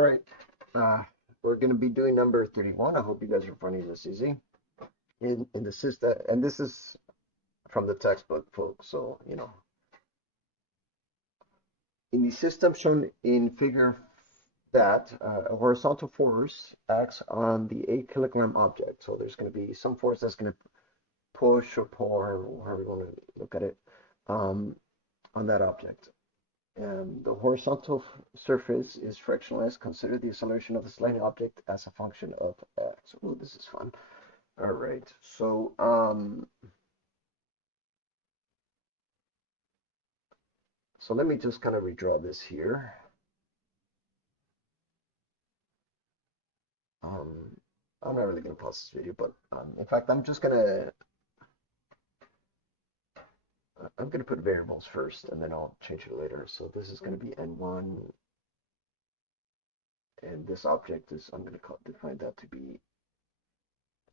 All right, we're going to be doing number 31. I hope you guys are finding this easy. In the system, and this is from the textbook, folks. So, in the system shown in figure that a horizontal force acts on the 8 kilogram object. So there's going to be some force that's going to push or pull, or however you want to look at it, on that object. The horizontal surface is frictionless. Consider the acceleration of the sliding object as a function of x. Oh, this is fun. All right. So let me just kind of redraw this here. I'm not really going to pause this video, but in fact, I'm going to put variables first, and then I'll change it later. So this is going to be n1, and this object is, I'm going to define that to be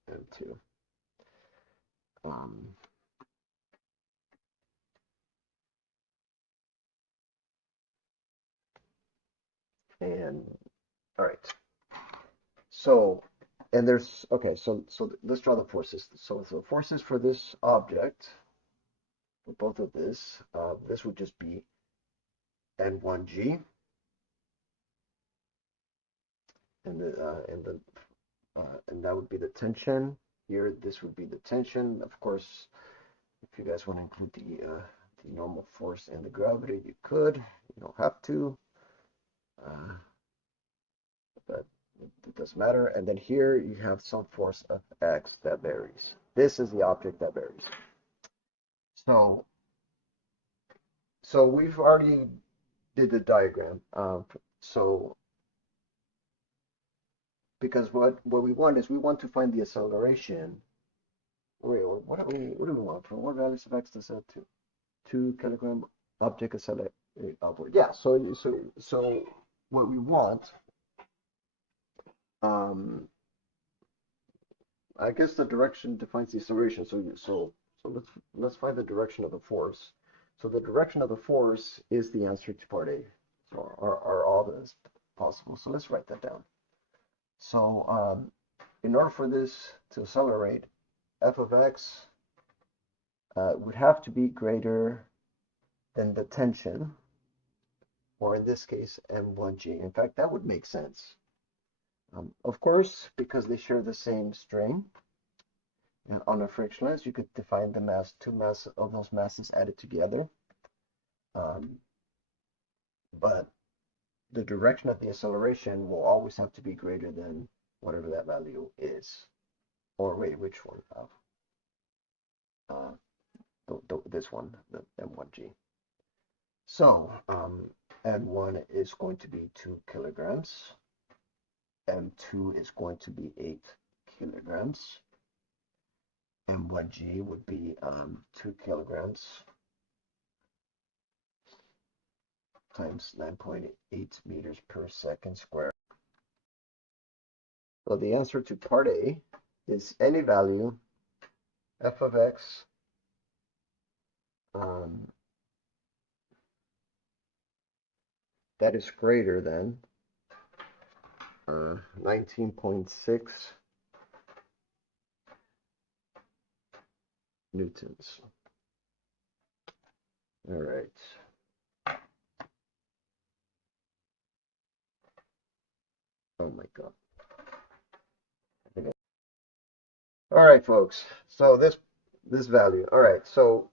n2. Um, and all right. So, and there's, okay, so let's draw the forces. So the forces for this object, for both of this would just be N1G, and that would be the tension. Here, this would be the tension. Of course, if you guys want to include the normal force and the gravity, you could. You don't have to, but it doesn't matter. And then here you have some force of X that varies. This is the object that varies. So, so we've already did the diagram. So because what we want is we want to find the acceleration. Wait, what do we want? From what values of x does that to 2 kilogram object accelerate upward? Yeah. So what we want, um, I guess the direction defines the acceleration. So let's find the direction of the force. So the direction of the force is the answer to part A. So are all this possible? So let's write that down. So in order for this to accelerate, f of x would have to be greater than the tension, or in this case, m1g. In fact, that would make sense. Of course, because they share the same strain on a frictionless, you could define them as two masses of those masses added together. But the direction of the acceleration will always have to be greater than whatever that value is. Or wait, which one? This one, the M1G. So M1 is going to be 2 kilograms. M2 is going to be 8 kilograms. M1G would be 2 kilograms times 9.8 meters per second squared. So the answer to part A is any value f of x that is greater than 19.6 newtons. All right. Oh my God. All right, folks. So this value. All right. So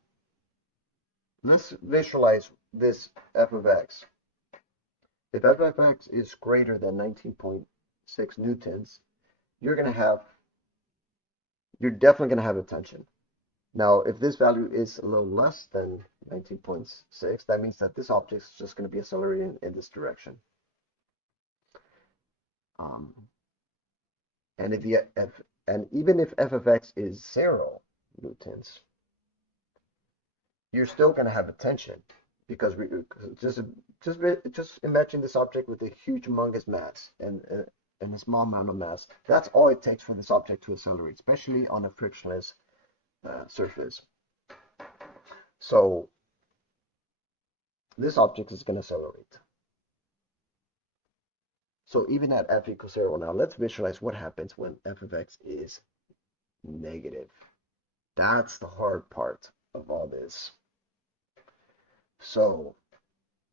let's visualize this f of x. If f of x is greater than 19.6 newtons, you're definitely going to have a tension. Now, if this value is a little less than 19.6, that means that this object is just going to be accelerating in this direction. And even if f of x is 0 newtons, you're still going to have a tension because just imagine this object with a huge, humongous mass and a small amount of mass. That's all it takes for this object to accelerate, especially on a frictionless surface. So this object is going to accelerate. So even at f equals 0, now let's visualize what happens when f of x is negative. That's the hard part of all this. So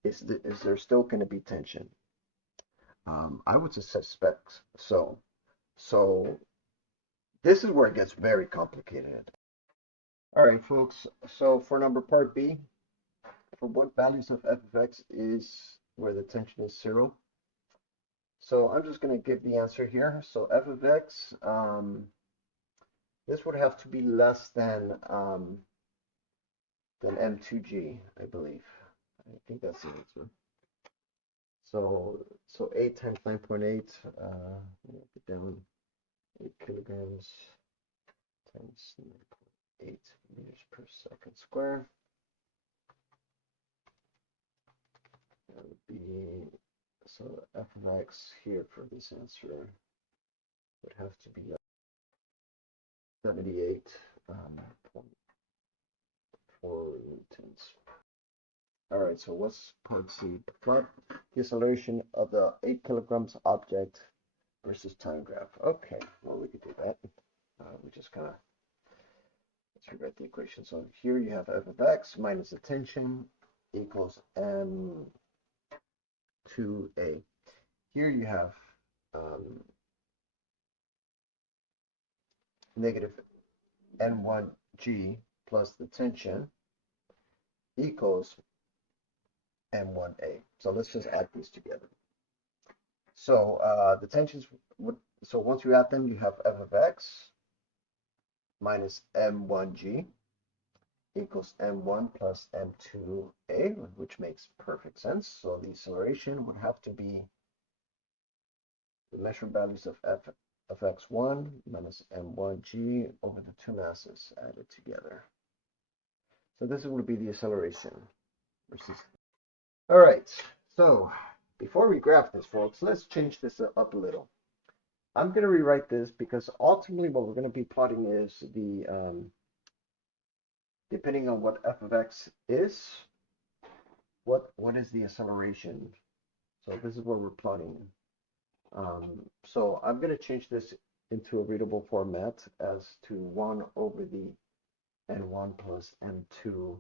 is there still going to be tension? I would suspect so. So this is where it gets very complicated. All right, folks. So for number part B, for what values of f of x is where the tension is 0? So I'm just going to give the answer here. So f of x, this would have to be less than m2g, I believe. I think that's the answer. So 8 times 9.8, get down 8 kilograms times 9.8 meters per second square. That would be, so f of x here for this answer would have to be 78.4 newtons. All right, so what's part C? Plot the acceleration of the 8 kilograms object versus time graph. Okay, well, we could do that. We just kind of, let's rewrite the equation. So here you have f of x minus the tension equals m2a. Here you have negative n1g plus the tension equals m1a. So let's just add these together. So the tensions would, so once you add them, you have f of x minus m1g equals m1 plus m2a, which makes perfect sense. So the acceleration would have to be the measured values of f of x1 minus m1g over the two masses added together. So this would be the acceleration versus. All right, so before we graph this, folks, let's change this up a little. I'm going to rewrite this because ultimately what we're going to be plotting is the, depending on what f of x is, what is the acceleration. So this is what we're plotting. So I'm going to change this into a readable format as to 1 over the n1 plus n2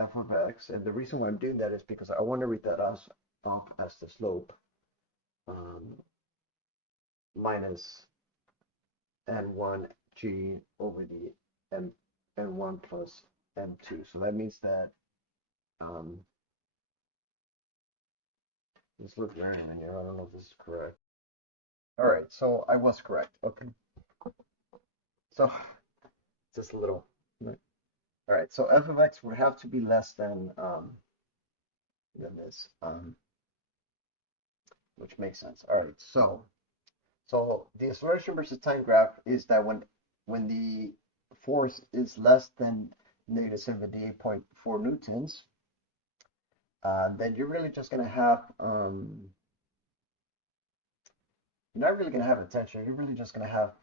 f of x. And the reason why I'm doing that is because I want to read that as the slope minus n1g over the n1 plus n2. So that means that this looks very linear. I don't know if this is correct. All right, so I was correct. Okay. So just a little. All right, so f of x would have to be less than this, which makes sense. All right, so the acceleration versus time graph is that when the force is less than negative 78.4 newtons, then you're really just going to have you're not really going to have a tension. You're really just going to have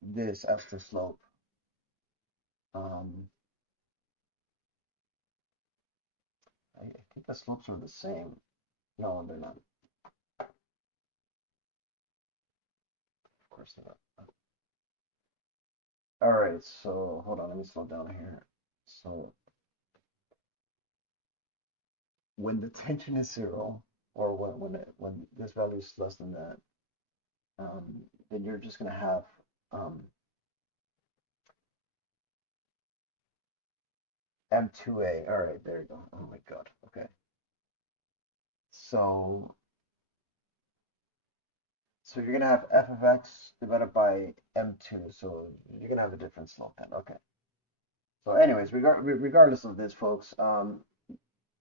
this as the slope. I think the slopes are the same. No, they're not. Of course they're not. All right, so hold on, let me slow down here. So when the tension is 0, or when this value is less than that, then you're just going to have m2a. All right, there you go. Oh my God. Okay. So you're going to have f of x divided by m2. So you're going to have a different slope then. Okay. So anyways, regardless of this, folks,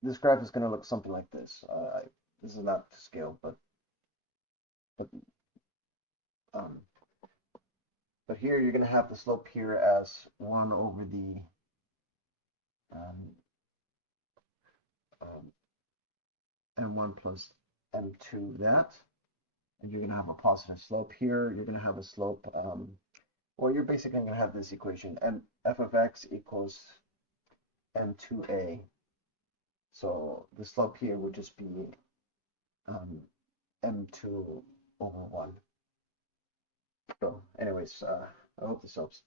this graph is going to look something like this. This is not to scale, but here you're going to have the slope here as 1 over the m1 plus m2 that, and you're going to have a positive slope here. You're going to have a slope, well, you're basically going to have this equation, f of x equals m2a. So the slope here would just be m2 over 1. So anyways, I hope this helps.